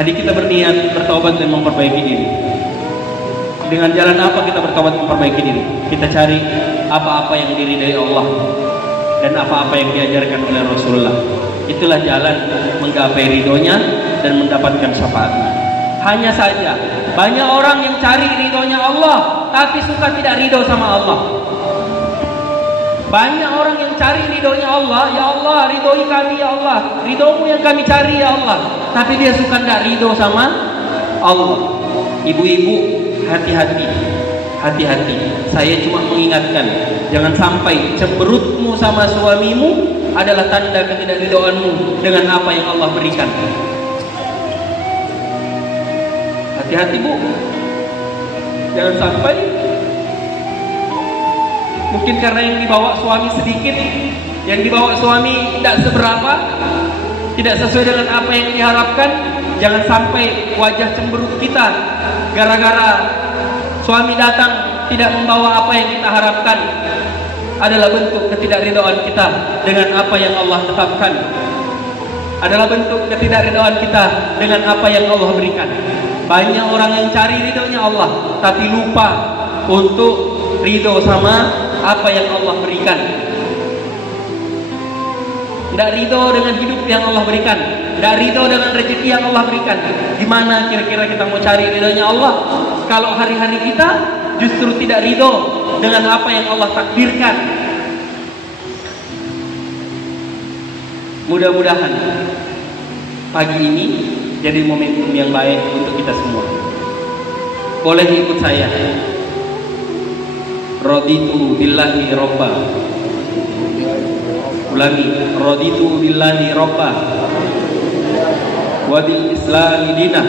Tadi kita berniat bertaubat dan memperbaiki diri. Dengan jalan apa kita bertaubat memperbaiki diri? Kita cari apa-apa yang diridai Allah dan apa-apa yang diajarkan oleh Rasulullah. Itulah jalan menggapai ridhonya dan mendapatkan syafaatnya. Hanya saja banyak orang yang cari ridhonya Allah tapi suka tidak ridho sama Allah. Banyak orang yang cari ridhonya Allah, ya Allah ridhoi kami ya Allah, ridhomu yang kami cari ya Allah, tapi dia suka tidak ridho sama Allah. Ibu-ibu, hati-hati, hati-hati. Saya cuma mengingatkan, jangan sampai cemberutmu sama suamimu adalah tanda ketidakridhoanmu dengan apa yang Allah berikan. Hati-hati bu, jangan sampai mungkin karena yang dibawa suami sedikit, yang dibawa suami tidak seberapa, tidak sesuai dengan apa yang diharapkan. Jangan sampai wajah cemberut kita gara-gara suami datang tidak membawa apa yang kita harapkan adalah bentuk ketidakridhaan kita dengan apa yang Allah tetapkan, adalah bentuk ketidakridhaan kita dengan apa yang Allah berikan. Banyak orang yang cari ridhonya Allah tapi lupa untuk ridho sama apa yang Allah berikan. Tidak ridho dengan hidup yang Allah berikan, tidak ridho dengan rezeki yang Allah berikan. Gimana kira-kira kita mau cari ridhonya Allah kalau hari-hari kita justru tidak ridho dengan apa yang Allah takdirkan? Mudah-mudahan pagi ini jadi momentum yang baik untuk kita semua. Boleh ikut saya. Raditu billahi robba. Ulangi, raditu billahi robba wa bil islami dinah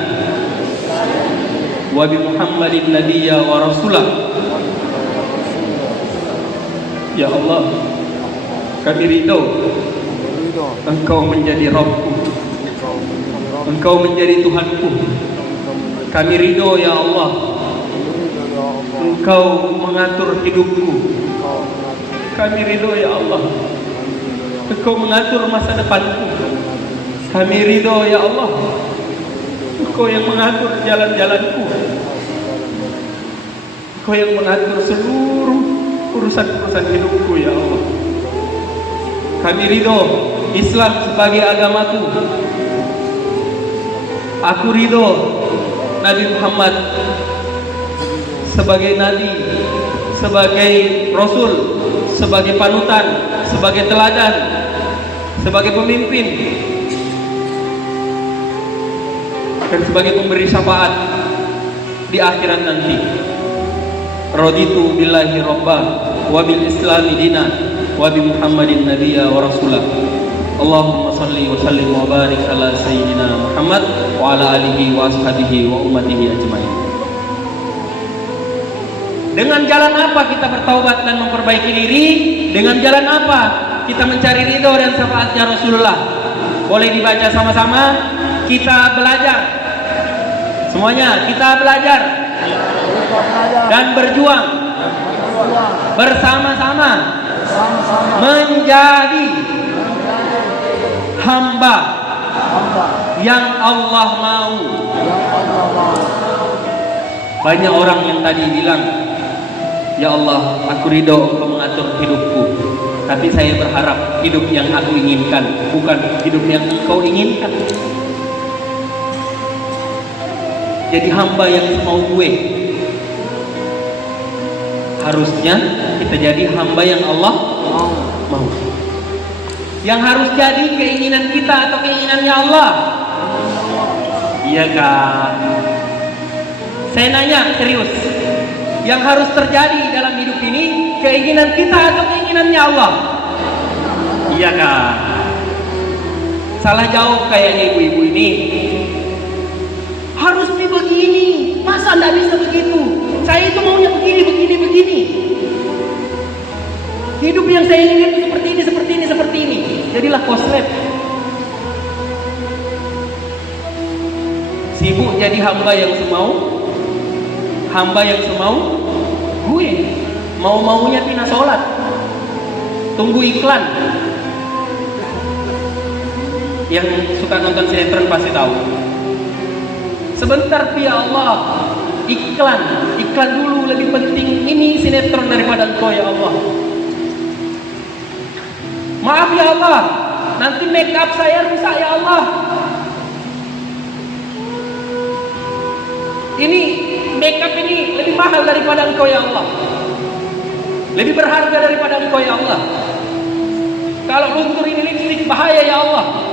wa bi Muhammadin nabiyya wa rasulah. Ya Allah, kami ridho Engkau menjadi Rabbku, Engkau menjadi Tuhanku. Kami ridho ya Allah, Engkau mengatur hidupku. Kami ridho ya Allah, Engkau mengatur masa depanku. Kami ridho ya Allah, Engkau yang mengatur jalan-jalanku. Engkau yang mengatur seluruh urusan-urusan hidupku ya Allah. Kami ridho Islam sebagai agamaku. Aku ridho Nabi Muhammad sebagai Nabi, sebagai Rasul, sebagai panutan, sebagai teladan, sebagai pemimpin, dan sebagai pemberi syafaat di akhirat nanti. Raditu billahi robba wa bil islami dina wa bi Muhammadin nabiyya wa rasulah. Allahumma salli wa sallim wa barik ala sayyidina Muhammad wa ala alihi wa ashabihi wa ummatihi ajmain. Dengan jalan apa kita bertaubat dan memperbaiki diri? Dengan jalan apa kita mencari ridho dan syafaatnya Rasulullah? Boleh dibaca sama-sama. Kita belajar. Semuanya kita belajar dan berjuang bersama-sama menjadi hamba yang Allah mau. Banyak orang yang tadi bilang, ya Allah, aku ridho Engkau mengatur hidupku, tapi saya berharap hidup yang aku inginkan, bukan hidup yang Engkau inginkan. Jadi hamba yang mau gue. Harusnya kita jadi hamba yang Allah mau. Yang harus jadi keinginan kita atau keinginannya Allah? Iya kan? Saya nanya serius. Yang harus terjadi dalam hidup ini keinginan kita atau keinginannya Allah? Iya kan? Salah jauh kayaknya ibu-ibu ini. Harus begini, masa tidak bisa begitu? Saya itu maunya begini. Hidup yang saya inginkan seperti ini. Jadilah koslep. Sibuk jadi hamba yang semau gue. Mau-maunya tina sholat, tunggu iklan. Yang suka nonton sinetron pasti tahu. Sebentar ya Allah, iklan dulu lebih penting ini sinetron daripada Engkau ya Allah. Maaf ya Allah, nanti make up saya rusak ya Allah. Ini make up ini lebih mahal daripada Engkau ya Allah, lebih berharga daripada Engkau ya Allah. Kalau luntur ini lipstick bahaya ya Allah.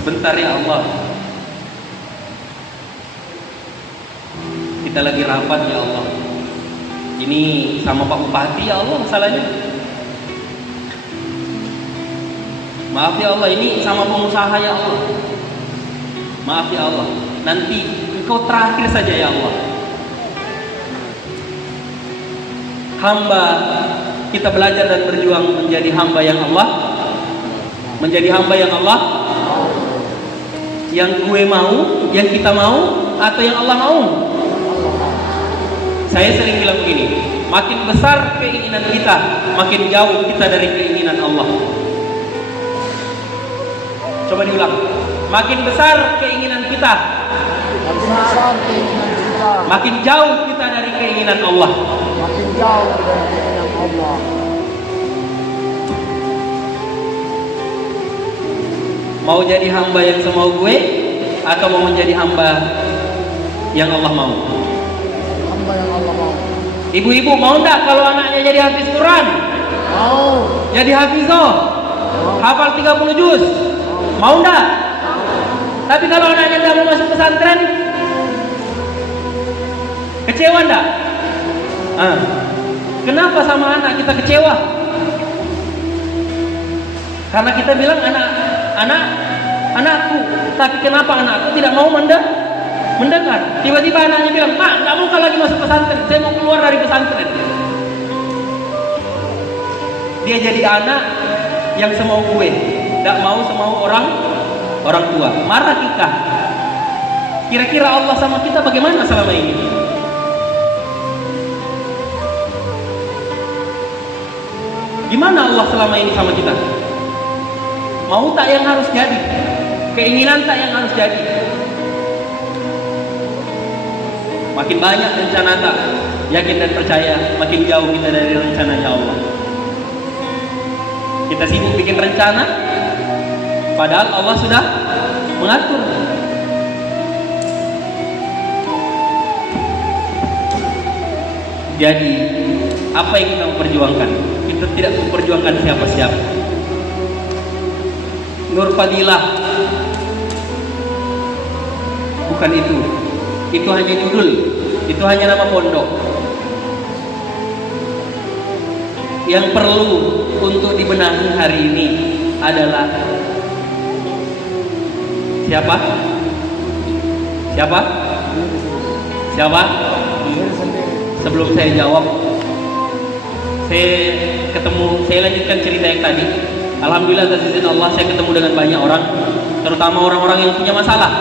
Sebentar ya Allah, kita lagi rapat ya Allah. Ini sama Pak Bupati ya Allah masalahnya. Maaf ya Allah, ini sama pengusaha ya Allah. Maaf ya Allah, nanti Engkau terakhir saja ya Allah. Hamba, kita belajar dan berjuang menjadi hamba yang Allah, menjadi hamba yang Allah. Yang gue mau, yang kita mau, atau yang Allah mau? Saya sering bilang begini, makin besar keinginan kita, makin jauh kita dari keinginan Allah. Coba diulang. Makin besar keinginan kita, makin jauh kita dari keinginan Allah. Makin jauh dari keinginan Allah. Mau jadi hamba yang semau gue, atau mau menjadi hamba yang Allah mau? Hamba yang Allah mau. Ibu-ibu mau enggak kalau anaknya jadi hafiz Quran? Mau. Jadi hafizoh, hafal 30 juz? Mau enggak? Tapi kalau anaknya enggak mau masuk pesantren, kecewa enggak? Kenapa sama anak kita kecewa? Karena kita bilang anakku, tapi kenapa anakku tidak mau mendengar? Tiba-tiba anaknya bilang, "Mak, nggak mau lagi masuk pesantren, saya mau keluar dari pesantren." Dia jadi anak yang semau gue, nggak mau semau orang tua. Marah kita. Kira-kira Allah sama kita bagaimana selama ini? Gimana Allah selama ini sama kita? Mau tak yang harus jadi? Keinginan tak yang harus jadi? Makin banyak rencana tak, yakin dan percaya, makin jauh kita dari rencananya Allah. Kita sibuk bikin rencana, padahal Allah sudah mengatur. Jadi, apa yang kita perjuangkan? Kita tidak memperjuangkan siapa-siapa. Nur Fadilah, bukan itu. Itu hanya judul, itu hanya nama pondok. Yang perlu untuk dibenahi hari ini adalah siapa? Siapa? Siapa? Sebelum saya jawab, saya lanjutkan cerita yang tadi. Alhamdulillah atas izin Allah saya ketemu dengan banyak orang, terutama orang-orang yang punya masalah.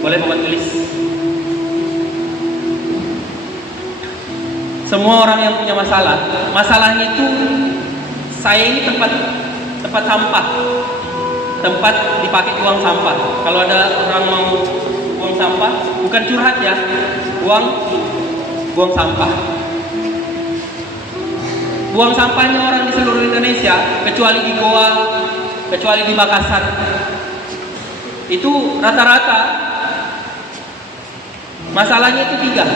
Boleh Bapak tulis? Semua orang yang punya masalah, masalahnya itu saya ini tempat sampah, tempat dipakai buang sampah. Kalau ada orang mau buang sampah, bukan curhat ya, buang sampah. Buang sampahnya orang di seluruh Indonesia, kecuali di Goa, kecuali di Makassar. Itu rata-rata masalahnya itu 3.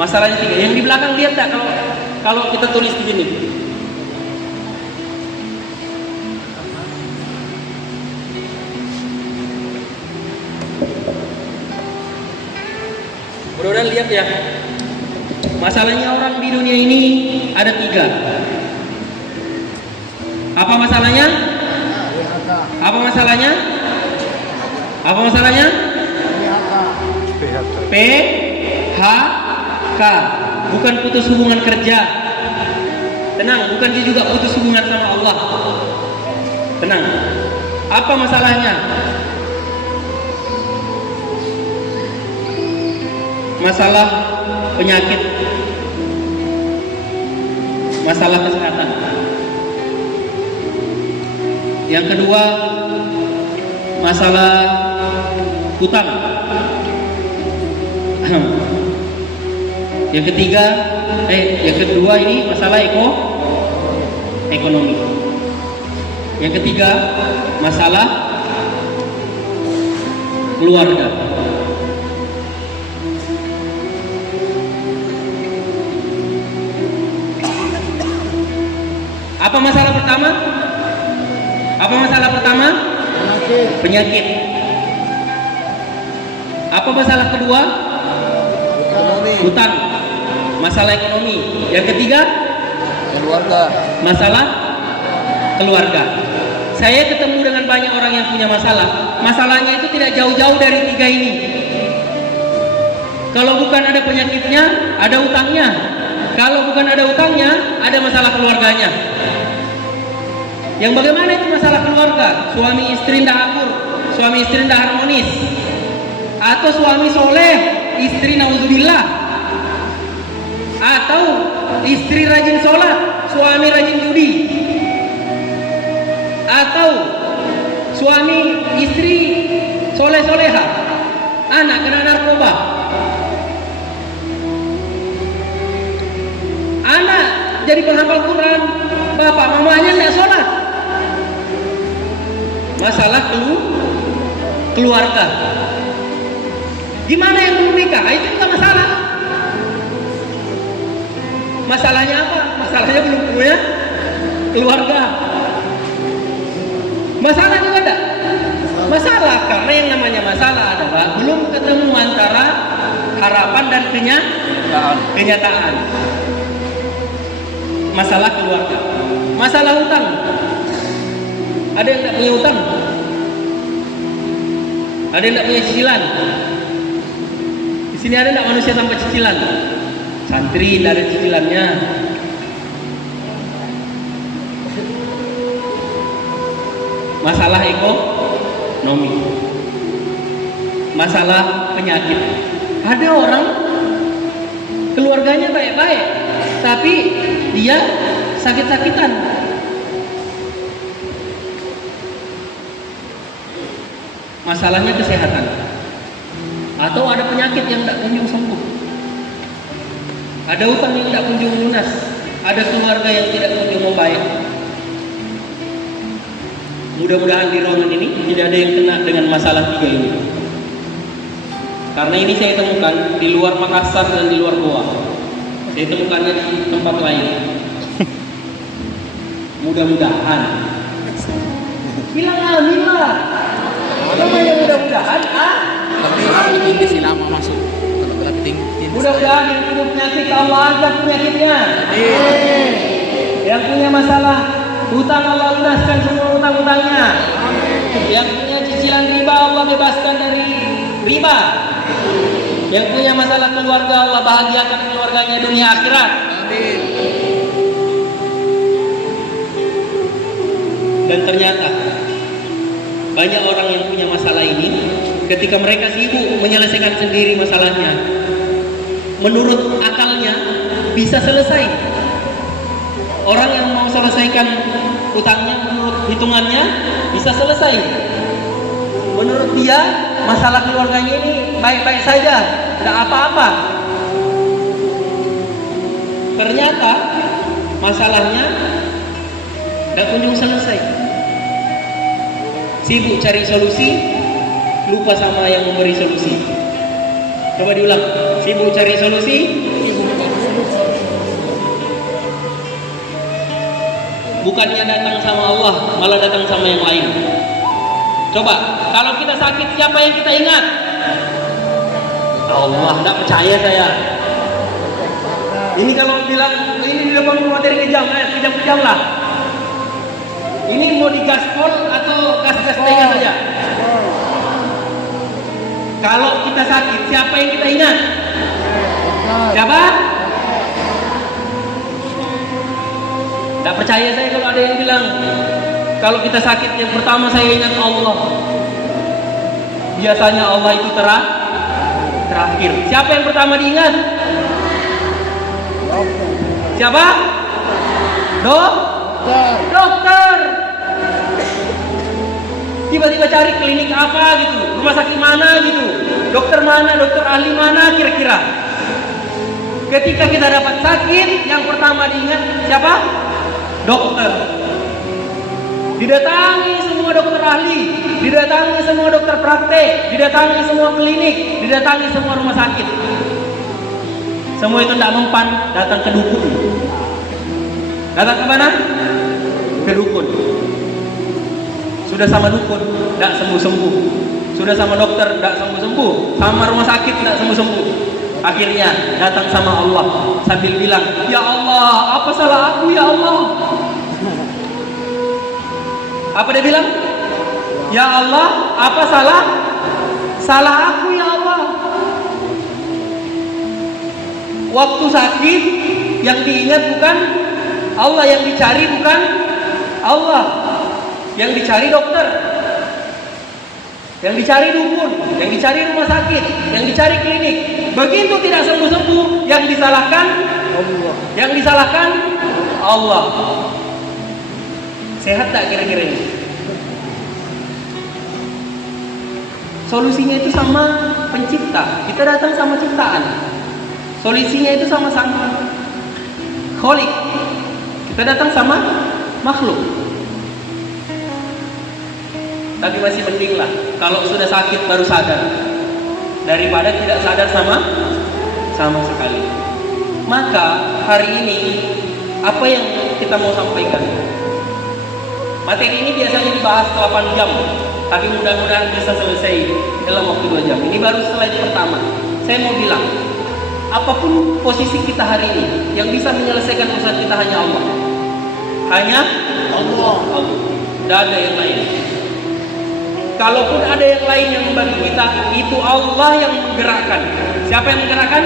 Masalahnya 3. Yang di belakang lihat tak kalau kita tulis di sini. Mudah-mudahan lihat ya. Masalahnya orang di dunia ini ada 3. Apa masalahnya? Apa masalahnya? Apa masalahnya? PHK. Bukan putus hubungan kerja. Tenang, bukan dia juga putus hubungan sama Allah. Tenang. Apa masalahnya? Masalah penyakit, masalah kesehatan. Yang kedua, masalah hutang. Yang ketiga, yang kedua ini masalah ekonomi. Yang ketiga, masalah keluarga. Apa masalah pertama? Apa masalah pertama? Penyakit. Apa masalah kedua? Hutang. Masalah ekonomi. Yang ketiga? Keluarga. Masalah keluarga. Saya ketemu dengan banyak orang yang punya masalah. Masalahnya itu tidak jauh-jauh dari tiga ini. Kalau bukan ada penyakitnya, ada hutangnya. Kalau bukan ada hutangnya, ada masalah keluarganya. Yang bagaimana itu masalah keluarga? Suami istri tidak akur, suami istri tidak harmonis, atau suami soleh, istri nauzubillah, atau istri rajin sholat, suami rajin judi, atau suami istri soleh-soleha, anak kena narkoba, anak jadi penghafal Quran, bapak mamanya tidak sholat. Masalah keluarga. Gimana yang belum nikah? Itu juga masalah. Masalahnya apa? Masalahnya belum punya keluarga. Masalah juga ada. Masalah karena yang namanya masalah adalah belum ketemu antara harapan dan kenyataan. Masalah keluarga. Masalah hutang. Ada yang tidak punya hutang? Ada yang tidak punya cicilan? Di sini ada tidak manusia tanpa cicilan? Santri tidak ada cicilannya. Masalah ekonomi. Masalah penyakit. Ada orang keluarganya baik-baik, tapi dia sakit-sakitan. Masalahnya kesehatan, atau ada penyakit yang tidak kunjung sembuh, ada hutang yang tidak kunjung lunas, ada keluarga yang tidak kunjung membaik. Mudah-mudahan di ruangan ini tidak ada yang kena dengan masalah tiga ini, karena ini saya temukan di luar Makassar dan di luar Goa. Saya temukannya di tempat lain. Mudah-mudahan. Bilang amin lah. Namanya mudah-mudahan, Tapi tinggi sih lama masuk. Kalau berarti tinggi. mudah-mudahan yang punya penyakit Allah angkat penyakitnya. Yang punya masalah hutang Allah lunaskan semua hutang-hutangnya. Yang punya cicilan riba Allah bebaskan dari riba. Yang punya masalah keluarga Allah bahagiakan keluarganya dunia akhirat. Dan ternyata banyak orang yang punya masalah ini, ketika mereka sibuk menyelesaikan sendiri masalahnya, menurut akalnya bisa selesai. Orang yang mau selesaikan utangnya menurut hitungannya bisa selesai. Menurut dia masalah keluarganya ini baik-baik saja, tidak apa-apa. Ternyata masalahnya tidak kunjung selesai. Sibuk cari solusi, lupa sama yang memberi solusi. Coba diulang. Sibuk cari solusi, bukannya datang sama Allah, malah datang sama yang lain. Coba, kalau kita sakit siapa yang kita ingat? Allah. Tidak percaya saya. Ini kalau bilang ini di depan rumah dari kejam lah. Ini mau digaspol atau gas-gas tengah saja? Kalau kita sakit, siapa yang kita ingat? Siapa? Tak percaya saya kalau ada yang bilang, kalau kita sakit yang pertama saya ingat Allah. Biasanya Allah itu terakhir. Siapa yang pertama diingat? Siapa? Dokter. Tiba-tiba cari klinik apa gitu, rumah sakit mana gitu, dokter mana, dokter ahli mana kira-kira. Ketika kita dapat sakit, yang pertama diingat siapa? Dokter. Didatangi semua dokter ahli, didatangi semua dokter praktek, didatangi semua klinik, didatangi semua rumah sakit. Semua itu tidak mempan, datang ke dukun. Datang ke mana? Ke dukun. Sudah sama dukun, tidak sembuh-sembuh. Sudah sama dokter, tidak sembuh-sembuh. Sama rumah sakit, tidak sembuh-sembuh. Akhirnya datang sama Allah sambil bilang, "Ya Allah, apa salah aku ya Allah?" Apa dia bilang? "Ya Allah, apa salah aku ya Allah?" Waktu sakit yang diingat bukan Allah, yang dicari bukan Allah, yang dicari dokter, yang dicari dukun, yang dicari rumah sakit, yang dicari klinik. Begitu tidak sembuh-sembuh, yang disalahkan Allah. Yang disalahkan Allah. Sehat tak kira-kira ini? Solusinya itu sama pencipta. Kita datang sama ciptaan. Solusinya itu sama sang Khalik. Kita datang sama makhluk. Tapi masih mending lah kalau sudah sakit baru sadar, daripada tidak sadar sama sekali. Maka hari ini apa yang kita mau sampaikan? Materi ini biasanya dibahas 8 jam, tapi mudah-mudahan bisa selesai dalam waktu 2 jam. Ini baru slide pertama. Saya mau bilang, apapun posisi kita hari ini, yang bisa menyelesaikan urusan kita hanya Allah. Hanya Allah. Tidak ada yang lain. Kalaupun ada yang lain yang membantu kita, itu Allah yang menggerakkan. Siapa yang menggerakkan?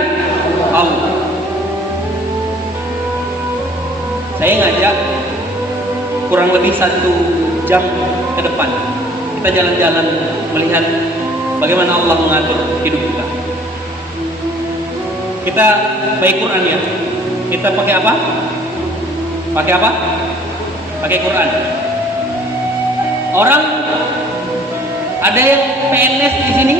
Allah. Saya ngajak kurang lebih 1 jam ke depan kita jalan-jalan melihat bagaimana Allah mengatur hidup kita. Kita baik Quran ya. Kita pakai apa? Pakai apa? Pakai Quran. Orang ada yang PNS di sini?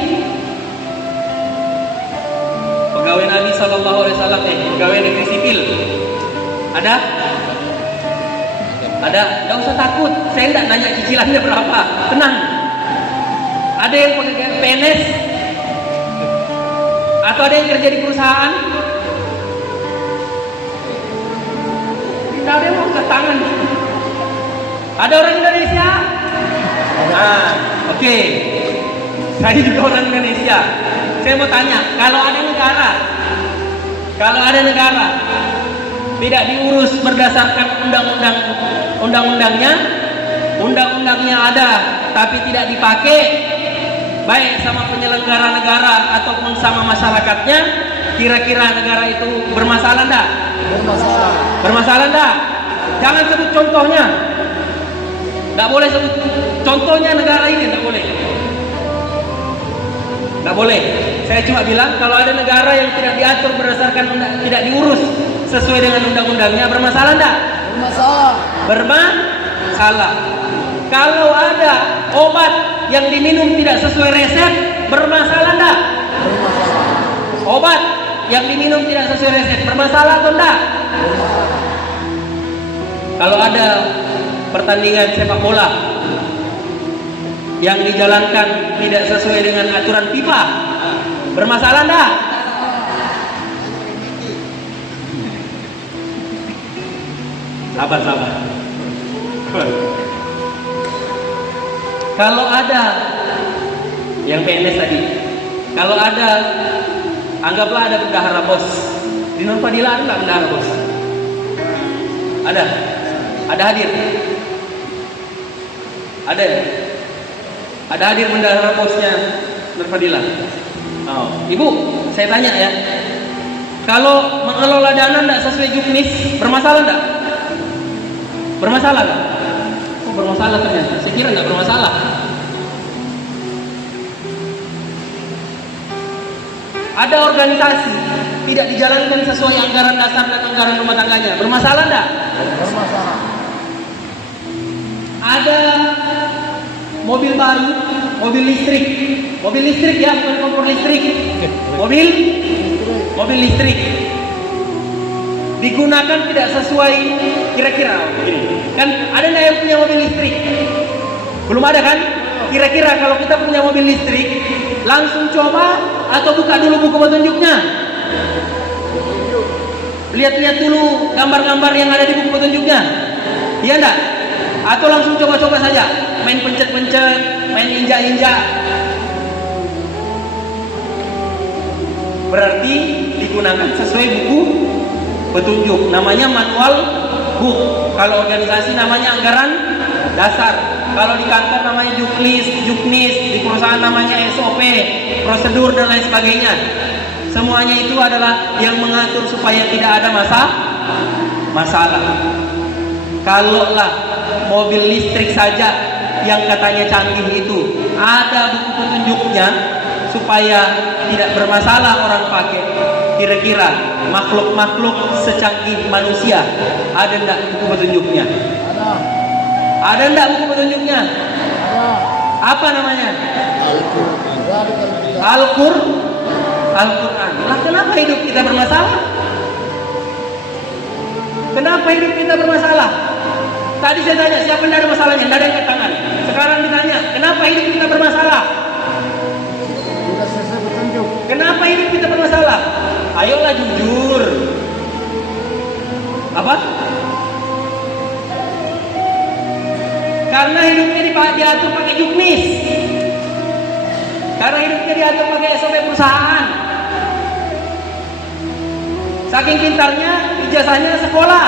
Pegawai Nabi Sallallahu Alaihi Wasallam, pegawai negeri sipil. Ada? Ada. Tidak usah takut. Saya tidak nanya cicilannya berapa. Tenang. Ada yang PNS? Atau ada yang kerja di perusahaan? Tidak ada yang mau angkat tangan. Ada orang Indonesia? Oke. Saya juga orang Indonesia. Saya mau tanya, kalau ada negara tidak diurus berdasarkan undang-undangnya ada tapi tidak dipakai baik sama penyelenggara negara ataupun sama masyarakatnya, kira-kira negara itu bermasalah enggak? Bermasalah enggak? Jangan sebut contohnya. Enggak boleh sebut contohnya negara ini, enggak boleh. Enggak boleh. Saya cuma bilang kalau ada negara yang tidak diatur berdasarkan tidak diurus sesuai dengan undang-undangnya, bermasalah enggak? Bermasalah. Kalau ada obat yang diminum tidak sesuai resep, bermasalah enggak? Obat yang diminum tidak sesuai resep, bermasalah atau enggak? Kalau ada pertandingan sepak bola yang dijalankan tidak sesuai dengan aturan FIFA, bermasalah enggak? Sabar. Kalau ada yang PNS tadi, kalau ada, anggaplah ada bendahara bos di Nur Fadilah, ada nggak bendahara bos? Ada hadir? Ada hadir bendahara bosnya Nur Fadilah? Oh, Ibu, saya tanya ya, kalau mengelola dana tidak sesuai juknis, bermasalah tidak? Bermasalah nggak? Oh, bermasalah ternyata. Saya kira nggak bermasalah. Ada organisasi tidak dijalankan sesuai anggaran dasar dan anggaran rumah tangganya, bermasalah nggak? Bermasalah. Ada mobil baru, mobil listrik ya, bukan kompor listrik, mobil listrik digunakan tidak sesuai kira-kira begini. Kan ada nggak yang punya mobil listrik? Belum ada kan? Kira-kira kalau kita punya mobil listrik, langsung coba atau buka dulu buku petunjuknya? Lihat-lihat dulu gambar-gambar yang ada di buku petunjuknya. Iya enggak? Atau langsung coba-coba saja, main pencet-pencet, main injak-injak. Berarti digunakan sesuai buku petunjuk. Namanya manual book. Kalau organisasi namanya anggaran dasar. Kalau di kantor namanya juknis, di perusahaan namanya SOP, prosedur dan lain sebagainya. Semuanya itu adalah yang mengatur supaya tidak ada masalah. Kalaulah mobil listrik saja yang katanya canggih itu ada buku petunjuknya supaya tidak bermasalah orang pakai. Kira-kira makhluk-makhluk secanggih manusia ada enggak buku petunjuknya? Ada enggak buku petunjuknya? Apa namanya? Al-Quran. Lah kenapa hidup kita bermasalah? Kenapa hidup kita bermasalah? Tadi saya tanya, siapa yang ada masalahnya? Tidak ada yang angkat tangan. Sekarang ditanya, kenapa hidup kita bermasalah? Tidak sesuai petunjuk. Kenapa hidup kita bermasalah? Ayolah jujur. Apa? Karena hidupnya diatur pakai juknis. Karena hidupnya diatur pakai SOP perusahaan. Saking pintarnya, ijazahnya sekolah.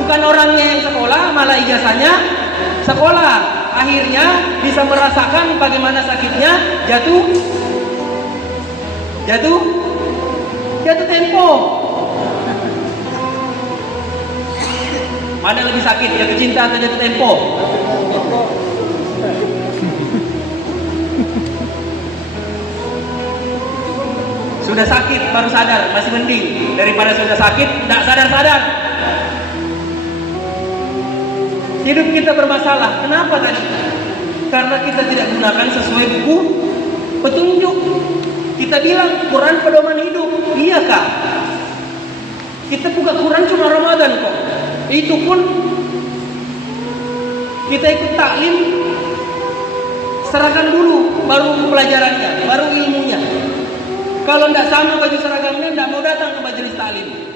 Bukan orangnya yang sekolah, malah ijazahnya sekolah. Akhirnya bisa merasakan bagaimana sakitnya jatuh tempo. Mana lebih sakit, jatuh cinta atau jatuh tempo? Sudah sakit baru sadar, masih mending daripada sudah sakit tidak sadar-sadar. Hidup kita bermasalah. Kenapa tadi? Karena kita tidak gunakan sesuai buku petunjuk. Kita bilang Quran pedoman hidup. Iyakah? Kita buka Quran cuma Ramadan kok. Itu pun kita ikut taklim, serahkan dulu baru pelajarannya, baru ilmunya. Kalau tidak sama baju seragamnya, tidak mau datang ke majelis taklim.